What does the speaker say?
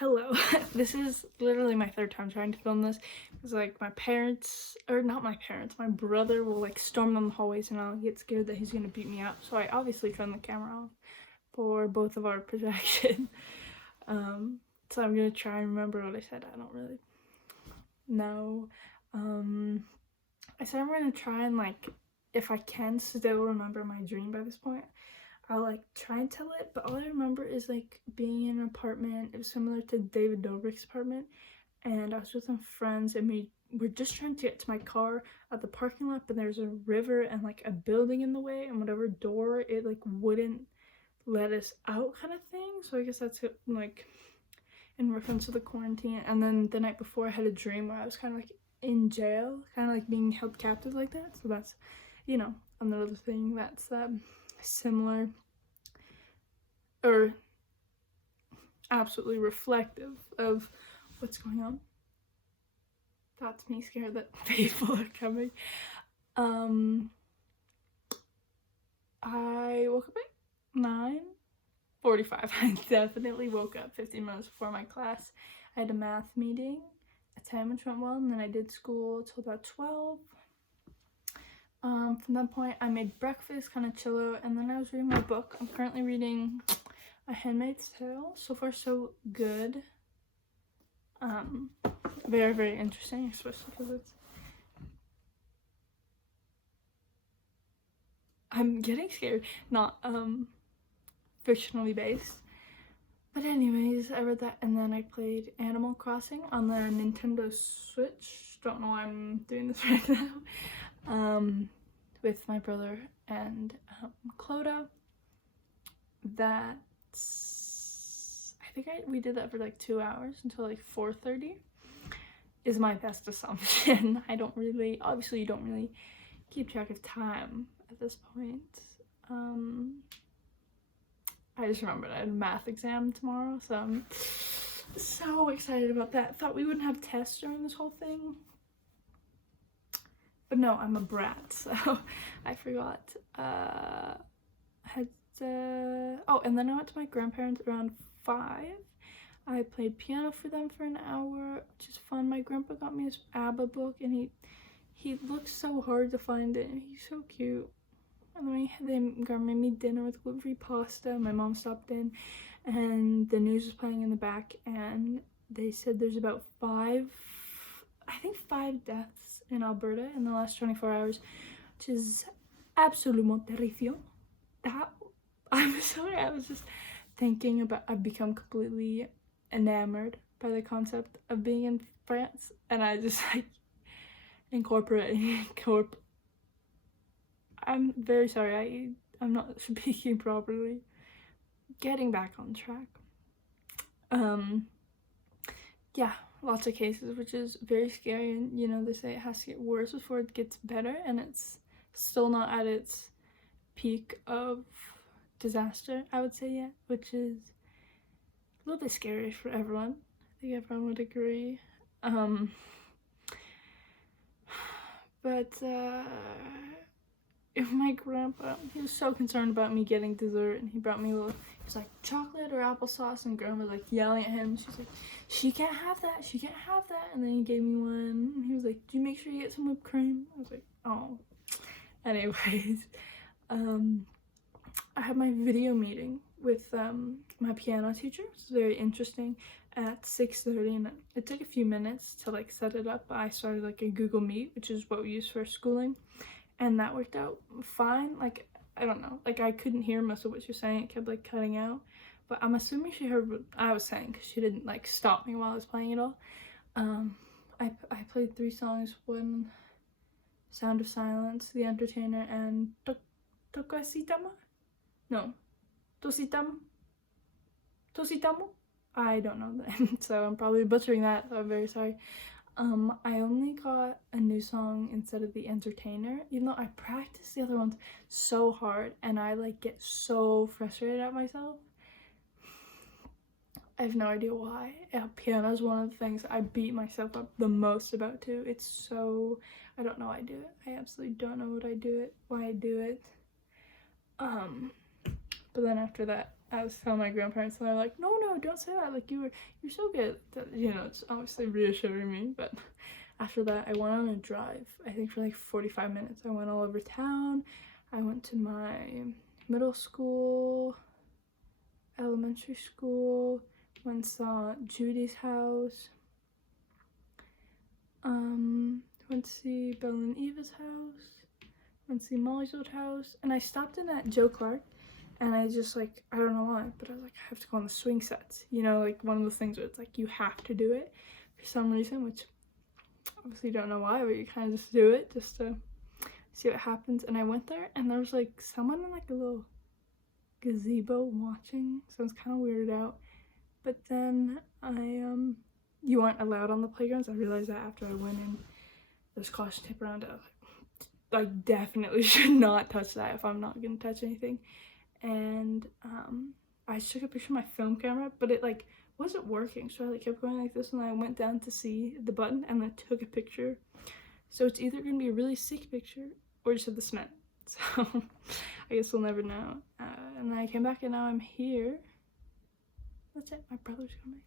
Hello. This is literally my third time trying to film this. It's like my parents, or not my parents, my brother will like storm down the hallways and I'll get scared that he's gonna beat me up. So I obviously turned the camera off for both of our projection. So I'm gonna try and remember what I said. I don't really know. I said I'm gonna try and like, if I can still remember my dream by this point, I'll like try and tell it, but all I remember is like being in an apartment. It was similar to David Dobrik's apartment, and I was with some friends and we were just trying to get to my car at the parking lot, but there's a river and like a building in the way, and whatever door, it like wouldn't let us out kind of thing. So I guess that's it, like in reference to the quarantine. And then the night before I had a dream where I was kind of like in jail, kind of like being held captive like that. So that's, you know, another thing that's similar or absolutely reflective of what's going on. That's me scared that people are coming. I woke up at 9:45. I definitely woke up 15 minutes before my class. I had a math meeting at 10, which went well, and then I did school till about 12. From that point, I made breakfast, kind of chill out, and then I was reading my book. I'm currently reading A Handmaid's Tale. So far, so good. Very, very interesting, especially because it's... I'm getting scared, not fictionally based. But anyways, I read that, and then I played Animal Crossing on the Nintendo Switch. Don't know why I'm doing this right now. With my brother and Clodagh. We did that for like 2 hours until like 4:30 is my best assumption. Obviously you don't really keep track of time at this point. I just remembered I had a math exam tomorrow, so I'm so excited about that. Thought we wouldn't have tests during this whole thing. But no, I'm a brat, so I forgot. And then I went to my grandparents around 5. I played piano for them for an hour, which is fun. My grandpa got me his ABBA book, and he looks so hard to find it, and he's so cute. And then they made me dinner with gluten-free pasta. My mom stopped in, and the news was playing in the back, and they said there's about 5 deaths in Alberta in the last 24 hours, which is absolument terrifiant. I'm sorry, I was just thinking about, I've become completely enamored by the concept of being in France, and I just like I'm very sorry, I'm not speaking properly. Getting back on track. Yeah, lots of cases, which is very scary, and you know, they say it has to get worse before it gets better, and it's still not at its peak of disaster, I would say, yet, which is a little bit scary for everyone. I think everyone would agree. But if my grandpa, he was so concerned about me getting dessert, and he brought me he's like, chocolate or applesauce, and grandma was like yelling at him. She's like, she can't have that, and then he gave me one, and he was like, do you make sure you get some whipped cream? I was like, oh. Anyways, I had my video meeting with my piano teacher. It was very interesting, at 6:30, and it took a few minutes to like set it up. I started like a Google Meet, which is what we use for schooling, and that worked out fine. Like, I don't know, like I couldn't hear most of what she was saying. It kept like cutting out, but I'm assuming she heard what I was saying because she didn't like stop me while I was playing it all. I played 3 songs, one Sound of Silence, The Entertainer, and Tokasitama? No, Tositamu? I don't know that, so I'm probably butchering that, so I'm very sorry. I only got a new song instead of The Entertainer, even though I practiced the other ones so hard, and I like get so frustrated at myself. I have no idea why. Yeah, piano is one of the things I beat myself up the most about too. It's so, I don't know why I do it. I absolutely don't know why I do it. But then after that, I was telling my grandparents, and they're like, no, don't say that. Like, you're so good. You know, it's obviously reassuring me. But after that, I went on a drive, I think for like 45 minutes. I went all over town. I went to my middle school, elementary school, went and saw Judy's house, went to see Bella and Eva's house, went to see Molly's old house, and I stopped in at Joe Clark, and I just like, I don't know why, but I was like, I have to go on the swing sets, you know, like one of the things where it's like you have to do it for some reason, which obviously don't know why, but you kind of just do it just to see what happens. And I went there, and there was like someone in like a little gazebo watching, so I was kind of weirded out. But then you weren't allowed on the playgrounds. I realized that after I went in. There's caution tape around it. I was like, I definitely should not touch that if I'm not gonna touch anything. And I just took a picture of my film camera, but it like wasn't working, so I like kept going like this, and I went down to see the button and then took a picture. So it's either gonna be a really sick picture or just of the cement. So I guess we'll never know. And then I came back, and now I'm here. That's it. My brother's coming.